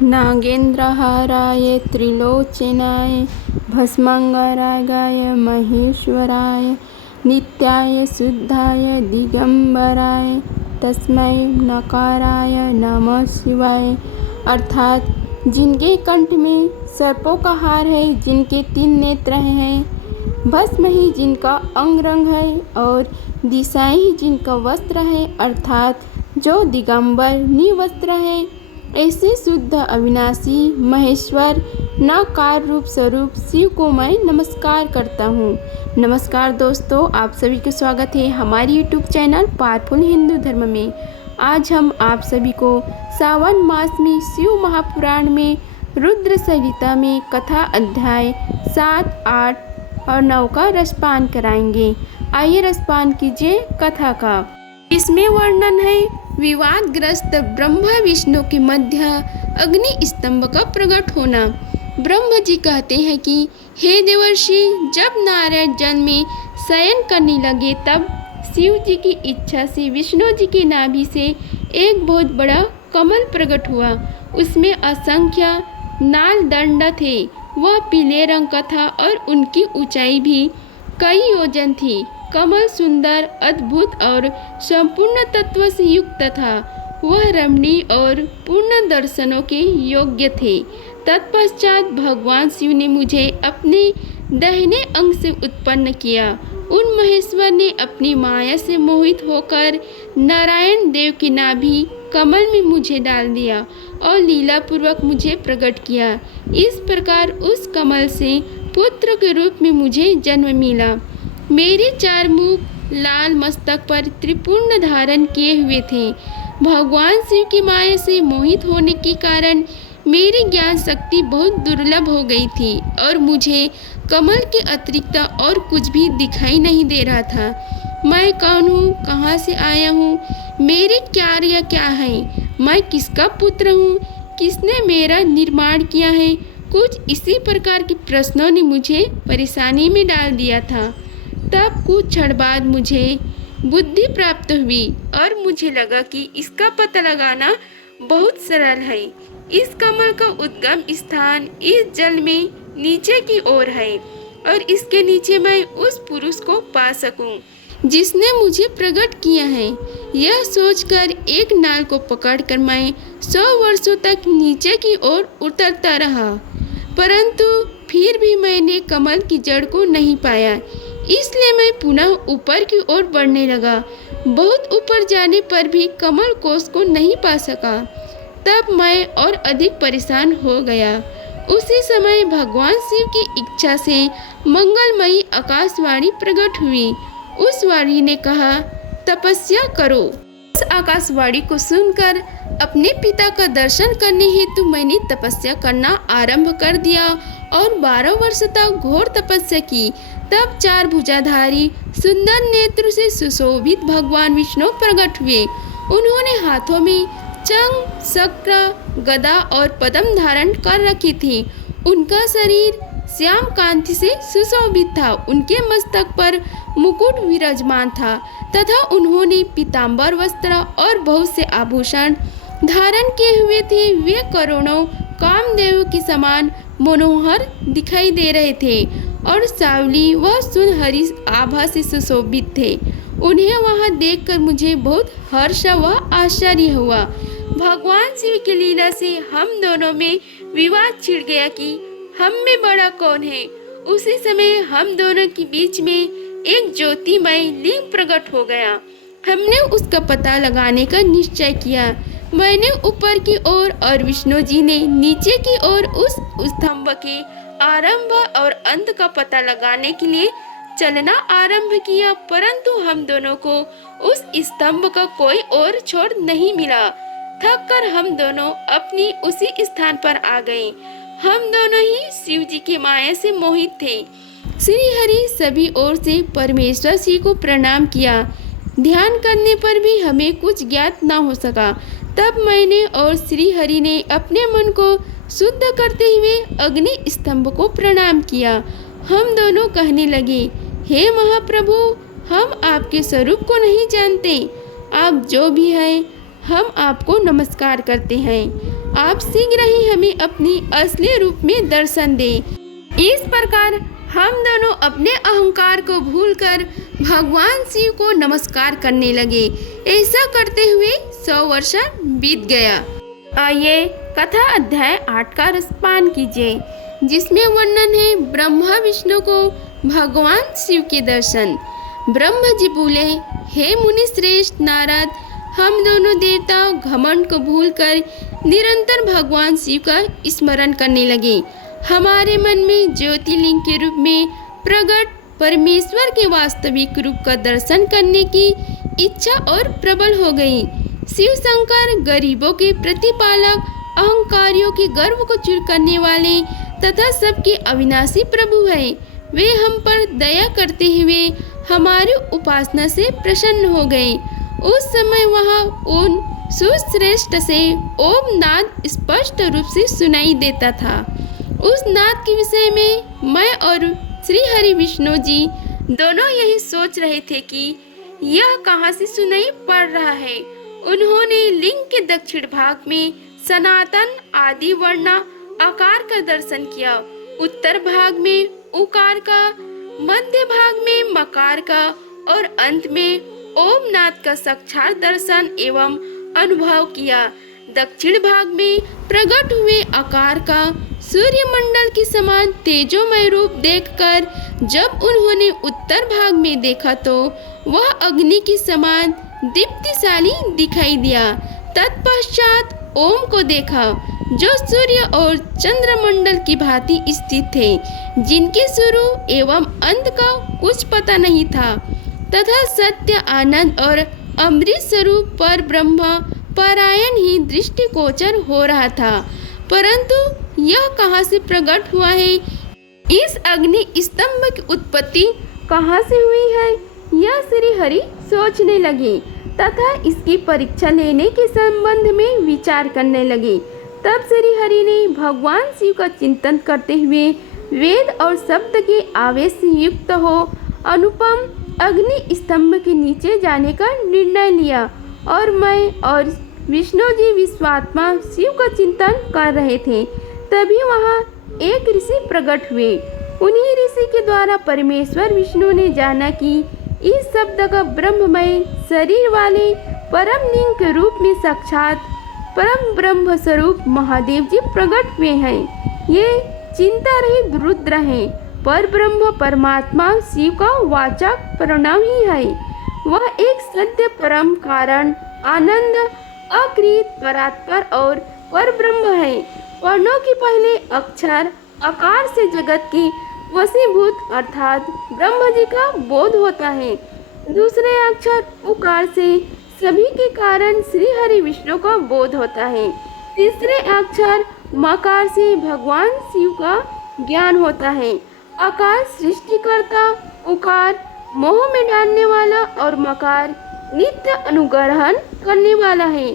नागेन्द्रहाराय त्रिलोचनाय भस्मांगरागाय महेश्वराय नित्याय शुद्धाय दिगंबराय तस्मै नकाराय नमः शिवाय। अर्थात जिनके कंठ में सर्पों का हार है, जिनके 3 नेत्र हैं, भस्म ही जिनका अंग रंग है और दिशाएं ही जिनका वस्त्र है, अर्थात जो दिगंबर निवस्त्र है, ऐसे शुद्ध अविनाशी महेश्वर नकार रूप स्वरूप शिव को मैं नमस्कार करता हूँ। नमस्कार दोस्तों, आप सभी का स्वागत है हमारी यूट्यूब चैनल पावरफुल हिंदू धर्म में। आज हम आप सभी को सावन मास में शिव महापुराण में रुद्र संहिता में कथा अध्याय 7, 8 और 9 का रसपान कराएंगे। आइए रसपान कीजिए कथा का। इसमें वर्णन है विवादग्रस्त ब्रह्मा विष्णु के मध्य अग्नि स्तंभ का प्रकट होना। ब्रह्मा जी कहते हैं कि हे देवर्षि, जब नारायण जल में शयन करने लगे तब शिव जी की इच्छा से विष्णु जी की नाभि से एक बहुत बड़ा कमल प्रकट हुआ। उसमें असंख्य नाल दंड थे। वह पीले रंग का था और उनकी ऊंचाई भी कई योजन थी। कमल सुंदर, अद्भुत और संपूर्ण तत्व से युक्त था। वह रमणीय और पूर्ण दर्शनों के योग्य थे। तत्पश्चात भगवान शिव ने मुझे अपने दाहिने अंग से उत्पन्न किया। उन महेश्वर ने अपनी माया से मोहित होकर नारायण देव की नाभि कमल में मुझे डाल दिया और लीला पूर्वक मुझे प्रकट किया। इस प्रकार उस कमल से पुत्र के रूप में मुझे जन्म मिला। मेरे 4 मुख लाल मस्तक पर त्रिपुर्ण धारण किए हुए थे। भगवान शिव की माया से मोहित होने के कारण मेरी ज्ञान शक्ति बहुत दुर्लभ हो गई थी और मुझे कमल के अतिरिक्त और कुछ भी दिखाई नहीं दे रहा था। मैं कौन हूँ, कहाँ से आया हूँ, मेरे कार्य क्या है, मैं किसका पुत्र हूँ, किसने मेरा निर्माण किया है, कुछ इसी प्रकार के प्रश्नों ने मुझे परेशानी में डाल दिया था। तब कुछ क्षण बाद मुझे बुद्धि प्राप्त हुई और मुझे लगा कि इसका पता लगाना बहुत सरल है। इस कमल का उद्गम स्थान इस जल में नीचे की ओर है और इसके नीचे मैं उस पुरुष को पा सकूं जिसने मुझे प्रकट किया है। यह सोचकर एक नाल को पकड़कर मैं 100 वर्षों तक नीचे की ओर उतरता रहा, परंतु फिर भी मैंने कमल की जड़ को नहीं पाया। इसलिए मैं पुनः ऊपर की ओर बढ़ने लगा। बहुत ऊपर जाने पर भी कमल कोश को नहीं पा सका। तब मैं और अधिक परेशान हो गया। उसी समय भगवान शिव की इच्छा से मंगलमयी आकाशवाणी प्रकट हुई। उस वाणी ने कहा, तपस्या करो। उस आकाशवाणी को सुनकर अपने पिता का दर्शन करने हेतु मैंने तपस्या करना आरंभ कर दिया और 12 वर्ष तक घोर तपस्या की। तब 4 भुजाधारी सुंदर नेत्र से सुशोभित भगवान विष्णु प्रकट हुए। उन्होंने हाथों में चंग, चक्र, गदा और पद्म धारण कर रखी थी। उनका शरीर श्याम कांति से सुशोभित था। उनके मस्तक पर मुकुट विराजमान था तथा उन्होंने पीताम्बर वस्त्र और बहुत से आभूषण धारण किए हुए थे। वे करोड़ों कामदेव के समान मनोहर दिखाई दे रहे थे और सावली व सुनहरी आभा से सुशोभित थे। उन्हें वहां देखकर मुझे बहुत हर्ष व आश्चर्य हुआ। भगवान शिव की लीला से हम दोनों में विवाद छिड़ गया कि हम में बड़ा कौन है। उसी समय हम दोनों के बीच में एक ज्योतिमय लिंग प्रकट हो गया। हमने उसका पता लगाने का निश्चय किया। मैंने ऊपर की ओर और विष्णु जी ने नीचे की ओर उस स्तंभ के आरंभ और अंत का पता लगाने के लिए चलना आरंभ किया, परंतु हम दोनों को उस स्तंभ का कोई और छोर नहीं मिला। थक कर हम दोनों अपनी उसी स्थान पर आ गए। हम दोनों ही शिव जी की माया से मोहित थे। श्री हरि सभी ओर से परमेश्वर शिव को प्रणाम किया। ध्यान करने पर भी हमें कुछ ज्ञात न हो सका। तब मैंने और श्री हरि ने अपने मन को शुद्ध करते हुए अग्नि स्तंभ को प्रणाम किया। हम दोनों कहने लगे, हे महाप्रभु, हम आपके स्वरूप को नहीं जानते। आप जो भी हैं, हम आपको नमस्कार करते हैं। आप शीघ्र ही हमें अपनी असली रूप में दर्शन दे। इस प्रकार हम दोनों अपने अहंकार को भूलकर भगवान शिव को नमस्कार करने लगे। ऐसा करते हुए 100 वर्ष बीत गया। आइए कथा अध्याय 8 का रसपान कीजिए, जिसमें वर्णन है ब्रह्मा विष्णु को भगवान शिव के दर्शन। ब्रह्मा जी बोले, हे मुनि श्रेष्ठ नारद, हम दोनों देवता घमंड को भूलकर निरंतर भगवान शिव का स्मरण करने लगे। हमारे मन में ज्योतिर्लिंग के रूप में प्रकट परमेश्वर के वास्तविक रूप का दर्शन करने की इच्छा और प्रबल हो गई। शिव शंकर गरीबों के प्रतिपालक, अहंकारियों के गर्व को चूर करने वाले तथा सबके अविनाशी प्रभु है। वे हम पर दया करते हुए हमारी उपासना से प्रसन्न हो गए। उस समय वहाँ उन सुश्रेष्ठ से ओम नाद स्पष्ट रूप से सुनाई देता था। उस नाद के विषय में मैं और श्री हरि विष्णु जी दोनों यही सोच रहे थे कि यह कहाँ से सुनाई पड़ रहा है। उन्होंने लिंग के दक्षिण भाग में सनातन आदि वर्णा आकार का दर्शन किया, उत्तर भाग में उकार का, मध्य भाग में मकार का और अंत में ओम नाद का साक्षात दर्शन एवं अनुभव किया। दक्षिण भाग में प्रकट हुए आकार का सूर्य मंडल के समान तेजोमय रूप देखकर जब उन्होंने उत्तर भाग में देखा तो वह अग्नि के समान दीप्तिशाली दिखाई दिया। तत्पश्चात ओम को देखा, जो सूर्य और चंद्रमंडल की भांति स्थित थे, जिनके शुरू एवं अंत का कुछ पता नहीं था, तथा सत्य, आनंद और अमृत स्वरूप पर ब्रह्म परायण ही दृष्टिगोचर हो रहा था। परंतु यह कहाँ से प्रकट हुआ है, इस अग्नि स्तंभ की उत्पत्ति कहाँ से हुई है, यह श्री हरि सोचने लगे तथा इसकी परीक्षा लेने के संबंध में विचार करने लगे। तब श्री हरि ने भगवान शिव का चिंतन करते हुए वेद और शब्द के आवेश से युक्त हो अनुपम अग्नि स्तंभ के नीचे जाने का निर्णय लिया और मैं और विष्णु जी विश्वात्मा शिव का चिंतन कर रहे थे। तभी वहाँ एक ऋषि प्रकट हुए। उन्हीं ऋषि के द्वारा परमेश्वर विष्णु ने जाना कि इस शब्द का ब्रह्ममय शरीर वाले परम लिंग के रूप में साक्षात परम ब्रह्म स्वरूप महादेव जी प्रकट हुए हैं। ये चिंता रहित रुद्र हैं। पर ब्रह्म परमात्मा शिव का वाचक प्रणव ही है। वह एक सत्य परम कारण आनंद अकृत परात्पर और पर ब्रह्म है। वर्णों के पहले अक्षर आकार से जगत की वशीभूत अर्थात ब्रह्म जी का बोध होता है। दूसरे अक्षर उकार से सभी के कारण श्री हरि विष्णु का बोध होता है। तीसरे अक्षर मकार से भगवान शिव का ज्ञान होता है। आकार सृष्टिकर्ता, उकार मोह में डालने वाला और मकार नित्य अनुग्रहण करने वाला है।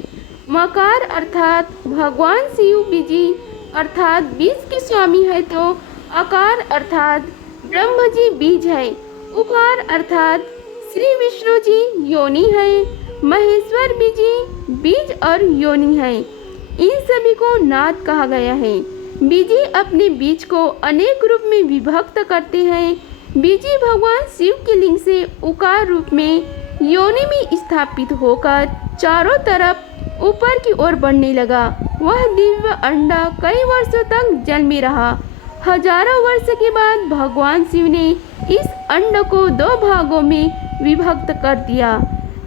मकार अर्थात भगवान शिव बीजी अर्थात बीज के स्वामी है, तो आकार अर्थात ब्रह्म जी बीज है। उकार अर्थात श्री विष्णु जी योनि है। महेश्वर बीजी बीज और योनि है। इन सभी को नाद कहा गया है। बीजी अपने बीज को अनेक रूप में विभक्त करते हैं। बीजी भगवान शिव के लिंग से उकार रूप में योनि में स्थापित होकर चारों तरफ ऊपर की ओर बढ़ने लगा। वह दिव्य अंडा कई वर्षों तक जल में रहा। हजारों वर्ष के बाद भगवान शिव ने इस अंड को 2 भागों में विभक्त कर दिया।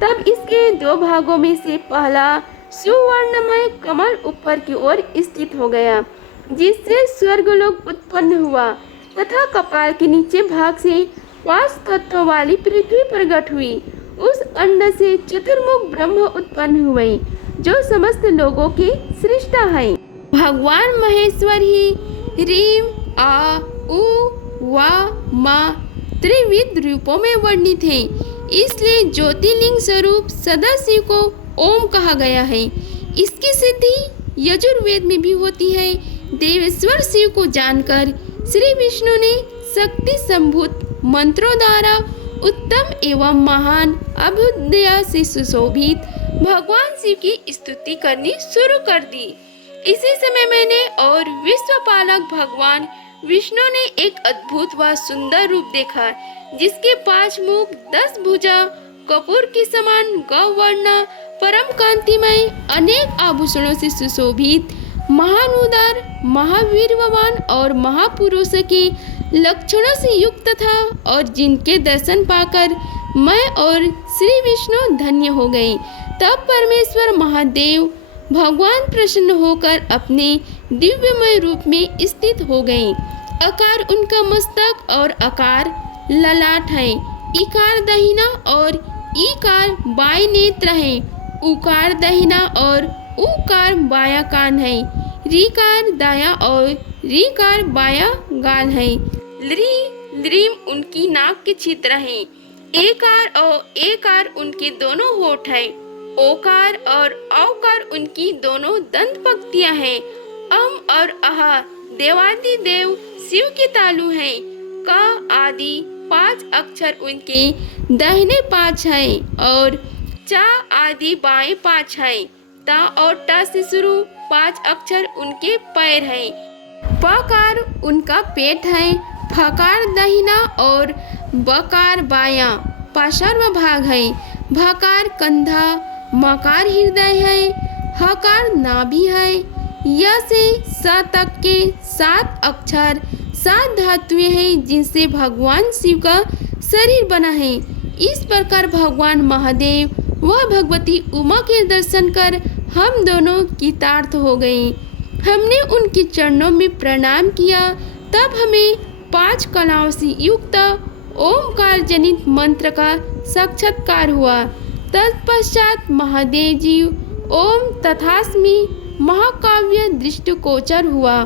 तब इसके 2 भागों में से पहला सुवर्णमय कमल ऊपर की ओर स्थित हो गया, जिससे स्वर्गलोक उत्पन्न हुआ तथा कपाल के नीचे भाग से 5 तत्वों वाली पृथ्वी प्रकट हुई। उस अंड से चतुर्मुख ब्रह्म उत्पन्न हुए, जो समस्त लोगों के सृष्टा है। भगवान महेश्वर ही रीम आ उ वा मा त्रिविध रूपों में वर्णित है। इसलिए ज्योतिर्लिंग स्वरूप सदाशिव को ओम कहा गया है। इसकी सिद्धि यजुर्वेद में भी होती है। देवेश्वर शिव को जानकर श्री विष्णु ने शक्ति संभूत मंत्रों द्वारा उत्तम एवं महान अभ्युदय से सुशोभित भगवान शिव की स्तुति करनी शुरू कर दी। इसी समय मैंने और विश्वपालक भगवान विष्णु ने एक अद्भुत व सुंदर रूप देखा, जिसके 5 मुख, 10 भुजा, कपूर के समान गौवर्ण, परम कांतिमय, अनेक आभूषणों से सुशोभित, महान उदार, महावीरवान और महापुरुष के लक्षणों से युक्त था, और जिनके दर्शन पाकर मैं और श्री विष्णु धन्य हो गए। तब परमेश्वर महादेव भगवान प्रसन्न होकर अपने दिव्यमय रूप में स्थित हो गए। आकार उनका मस्तक और आकार ललाट है। इकार दाहिना और ईकार बाएं नेत्र है। उकार दाहिना और उकार बायां कान है। रीकार दाया और रीकार बायां गाल है। लीम उनकी नाक के छिद्र हैं। एकार और एकार उनके दोनों होठ है। ओकार और औकार उनकी दोनों दंत पंक्तियां हैं। अम और अहा देवादि देव शिव के तालु हैं। का आदि 5 अक्षर उनके दाहिने 5 है और चा आदि बाएं 5 है। ता और टा से शुरू 5 अक्षर उनके पैर हैं। पकार उनका पेट है। फकार दाहिना और बकार बायां पार्श्व भाग है। भकार कंधा, मकार हृदय है। हकार नाभि है। य से स तक के 7 अक्षर 7 धातुएं हैं, जिनसे भगवान शिव का शरीर बना है। इस प्रकार भगवान महादेव व भगवती उमा के दर्शन कर हम दोनों कृतार्थ हो गए। हमने उनके चरणों में प्रणाम किया। तब हमें 5 कलाओं से युक्त ओमकार जनित मंत्र का साक्षात्कार हुआ। तत्पश्चात महादेव जी ओम तथास्मि महाकाव्य दृष्टिगोचर हुआ,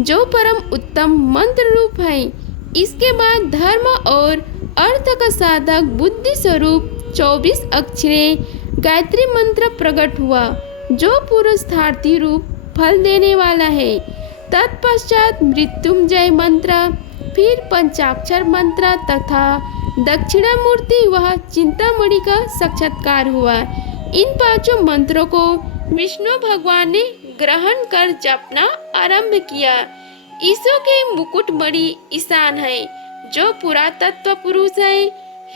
जो परम उत्तम मंत्र रूप है। इसके बाद धर्म और अर्थ का साधक बुद्धि स्वरूप 24 अक्षरे गायत्री मंत्र प्रकट हुआ, जो पुरुषार्थी रूप फल देने वाला है। तत्पश्चात मृत्युंजय मंत्र, फिर पंचाक्षर मंत्र तथा दक्षिणामूर्ति व चिंतामणि का साक्षात्कार हुआ। इन 5 मंत्रों को विष्णु भगवान ने ग्रहण कर जपना आरंभ किया। ईशो के मुकुटमणि ईशान है, जो पुरातत्व पुरुष है,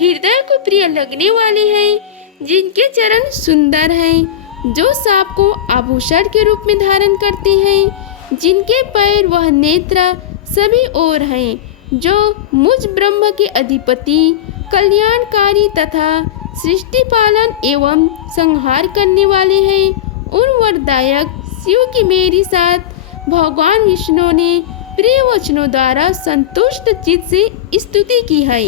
हृदय को प्रिय लगने वाले हैं, जिनके चरण सुंदर हैं, जो सांप को आभूषण के रूप में धारण करते हैं, जिनके पैर वह नेत्र सभी ओर हैं, जो मुझ ब्रह्म के अधिपति, कल्याणकारी तथा सृष्टि पालन एवं संहार करने वाले हैं। उन वरदायक शिव की मेरी साथ भगवान विष्णु ने प्रिय वचनों द्वारा संतुष्ट चित्त से स्तुति की है।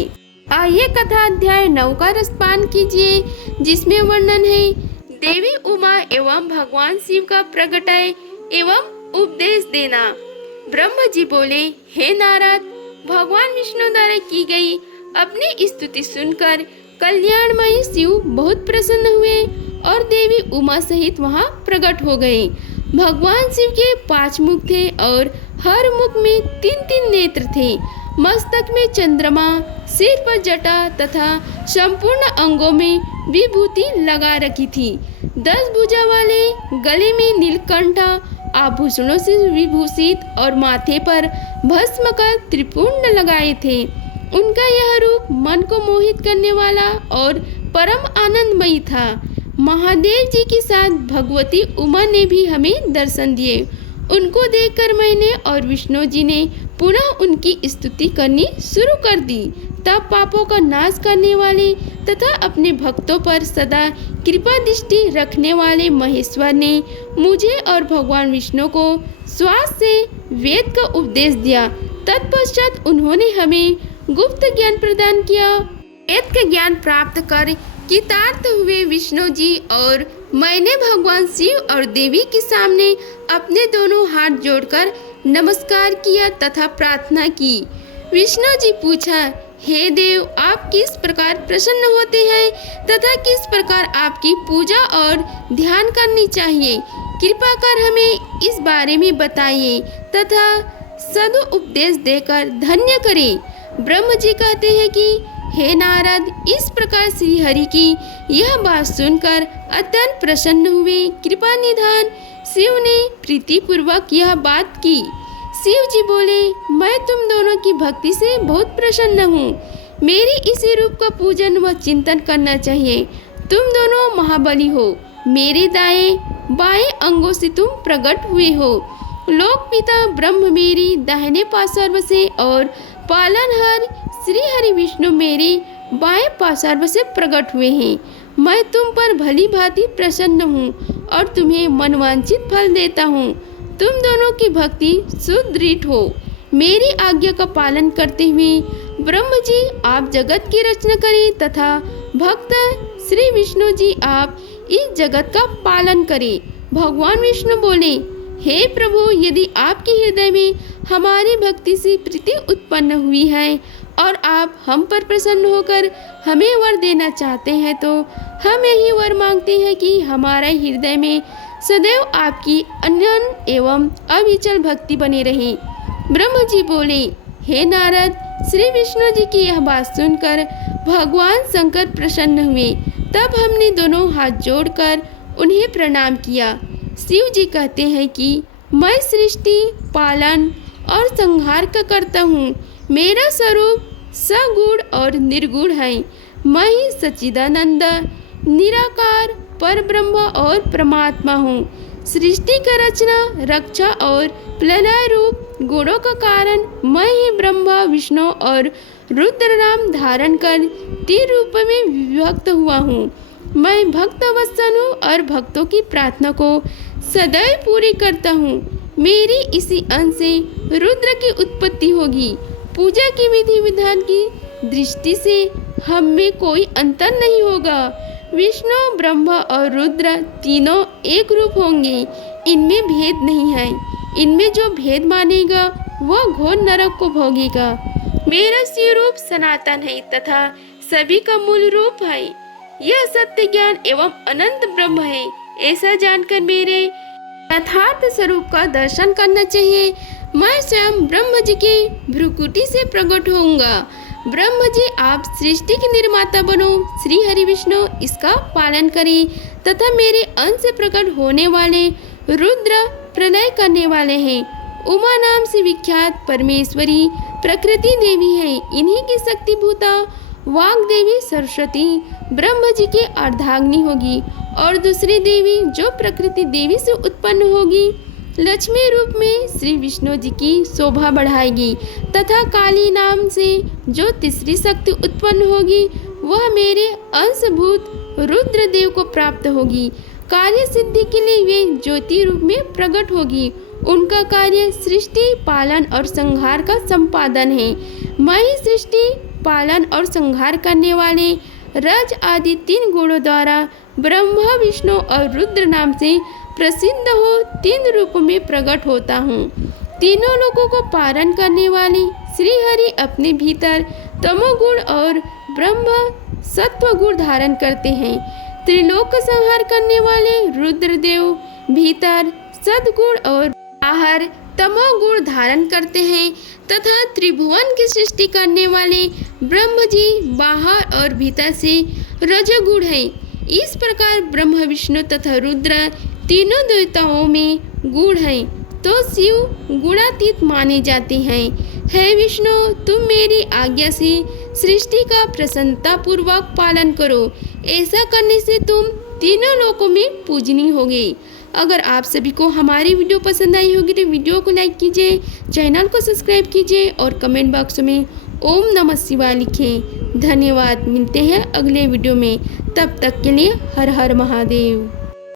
आइए कथा अध्याय 9 का रसपान कीजिए, जिसमें वर्णन है देवी उमा एवं भगवान शिव का प्रगटाय एवं उपदेश देना। ब्रह्म जी बोले, हे नारद, भगवान विष्णु द्वारा की गई अपनी स्तुति सुनकर कल्याणमयी शिव बहुत प्रसन्न हुए और देवी उमा सहित वहां प्रकट हो गए। भगवान शिव के 5 मुख थे और हर मुख में 3-3 नेत्र थे। मस्तक में चंद्रमा, सिर पर जटा तथा संपूर्ण अंगों में विभूति लगा रखी थी। 10 भुजा वाले, गले में नीलकंठ आभूषणों से विभूषित और माथे पर भस्म का त्रिपुंड लगाए थे। उनका यह रूप मन को मोहित करने वाला और परम आनंदमयी था। महादेव जी के साथ भगवती उमा ने भी हमें दर्शन दिए। उनको देखकर मैंने और विष्णु जी ने पुनः उनकी स्तुति करनी शुरू कर दी। तब पापों का नाश करने वाले तथा अपने भक्तों पर सदा कृपा दृष्टि रखने वाले महेश्वर ने मुझे और भगवान विष्णु को श्वास से वेद का उपदेश दिया। तत्पश्चात उन्होंने हमें गुप्त ज्ञान प्रदान किया। वेद का ज्ञान प्राप्त कर कृतार्थ हुए विष्णु जी और मैंने भगवान शिव और देवी के सामने अपने दोनों हाथ जोड़कर नमस्कार किया तथा प्रार्थना की। विष्णु जी पूछा, हे देव, आप किस प्रकार प्रसन्न होते हैं तथा किस प्रकार आपकी पूजा और ध्यान करनी चाहिए? कृपा कर हमें इस बारे में बताइए तथा सदु उपदेश देकर धन्य करें। ब्रह्म जी कहते हैं कि हे नारद, इस प्रकार श्री हरि की यह बात सुनकर अत्यंत प्रसन्न हुए। कृपा निधान शिव ने प्रीतिपूर्वक यह बात की। शिव जी बोले, मैं तुम दोनों की भक्ति से बहुत प्रसन्न हूँ। मेरी इसी रूप का पूजन व चिंतन करना चाहिए। तुम दोनों महाबली हो। मेरे दाएं बाएं अंगों से तुम प्रकट हुए हो। लोक पिता ब्रह्म मेरी दाहिने पार्श्व से और पालनहार श्री हरि विष्णु मेरे बाएं पार्श्व से प्रकट हुए हैं। मैं तुम पर भली भांति प्रसन्न हूँ और तुम्हें मनवांछित फल देता हूँ। तुम दोनों की भक्ति सुदृढ़ हो। मेरी आज्ञा का पालन करते हुए ब्रह्म जी आप जगत की रचना करें तथा भक्त श्री विष्णु जी आप इस जगत का पालन करें। भगवान विष्णु बोले, हे प्रभु, यदि आपके हृदय में हमारी भक्ति से प्रीति उत्पन्न हुई है और आप हम पर प्रसन्न होकर हमें वर देना चाहते हैं तो हम यही वर मांगते हैं कि हमारे हृदय में सदैव आपकी अनन्य एवं अविचल भक्ति बनी रहे। ब्रह्म जी बोले, हे नारद, श्री विष्णु जी की यह बात सुनकर भगवान शंकर प्रसन्न हुए। तब हमने दोनों हाथ जोड़कर उन्हें प्रणाम किया। शिव जी कहते हैं कि मैं सृष्टि, पालन और संहार का करता हूँ। मेरा स्वरूप सगुण और निर्गुण है। मैं ही सच्चिदानंद, निराकार, परब्रह्म और परमात्मा हूँ। सृष्टि का रचना, रक्षा और प्रलय रूप गुणों का कारण मैं ही ब्रह्मा, विष्णु और रुद्र नाम धारण कर 3 रूप में विभक्त हुआ हूँ। मैं भक्त वत्सल हूँ और भक्तों की प्रार्थना को सदैव पूरी करता हूँ। मेरी इसी अंश से रुद्र की उत्पत्ति होगी। पूजा की विधि विधान की दृष्टि से हम में कोई अंतर नहीं होगा। विष्णु, ब्रह्मा और रुद्र तीनों एक रूप होंगे। इनमें भेद नहीं है। इनमें जो भेद मानेगा वह घोर नरक को भोगेगा। मेरा शिव रूप सनातन है तथा सभी का मूल रूप है। यह सत्य ज्ञान एवं अनंत ब्रह्म है। ऐसा जानकर मेरे यथार्थ स्वरूप का दर्शन करना चाहिए। मैं स्वयं ब्रह्म जी के भ्रुकुटी से प्रकट होऊंगा। ब्रह्म जी आप सृष्टि के निर्माता बनो। श्री हरि विष्णु इसका पालन करें तथा मेरे अंश से प्रकट होने वाले रुद्र प्रलय करने वाले हैं। उमा नाम से विख्यात परमेश्वरी प्रकृति देवी है। इन्हीं की शक्तिभूता वाग देवी सरस्वती ब्रह्म जी के अर्धाग्नि होगी और दूसरी देवी जो प्रकृति देवी से उत्पन्न होगी लक्ष्मी रूप में श्री विष्णु जी की शोभा बढ़ाएगी तथा काली नाम से जो तीसरी शक्ति उत्पन्न होगी वह मेरे अंशभूत रुद्रदेव को प्राप्त होगी। कार्य सिद्धि के लिए वे ज्योति रूप में प्रकट होगी। उनका कार्य सृष्टि, पालन और संहार का संपादन है। मैं ही सृष्टि, पालन और संहार करने वाले रज आदि 3 गुणों द्वारा ब्रह्मा, विष्णु और रुद्र नाम से प्रसिद्ध हो 3 रूपों में प्रकट होता हूँ। तीनों लोगों को पालन करने वाले श्री हरि अपने भीतर तमोगुण और ब्रह्म सत्व गुण धारण करते हैं। त्रिलोक का संहार करने वाले रुद्रदेव भीतर सद्गुण और बाहर तमोगुण धारण करते हैं तथा त्रिभुवन की सृष्टि करने वाले ब्रह्म जी बाहर और भीतर से रजोगुण है। इस प्रकार ब्रह्म, विष्णु तथा रुद्र तीनों देवताओं में गुण हैं तो शिव गुणातीत माने जाते हैं। हे विष्णु, तुम मेरी आज्ञा से सृष्टि का प्रसन्नता पूर्वक पालन करो। ऐसा करने से तुम तीनों लोकों में पूजनीय होगे। अगर आप सभी को हमारी वीडियो पसंद आई होगी तो वीडियो को लाइक कीजिए, चैनल को सब्सक्राइब कीजिए और कमेंट बॉक्स में ओम नमः शिवाय लिखें। धन्यवाद। मिलते हैं अगले वीडियो में। तब तक के लिए हर हर महादेव।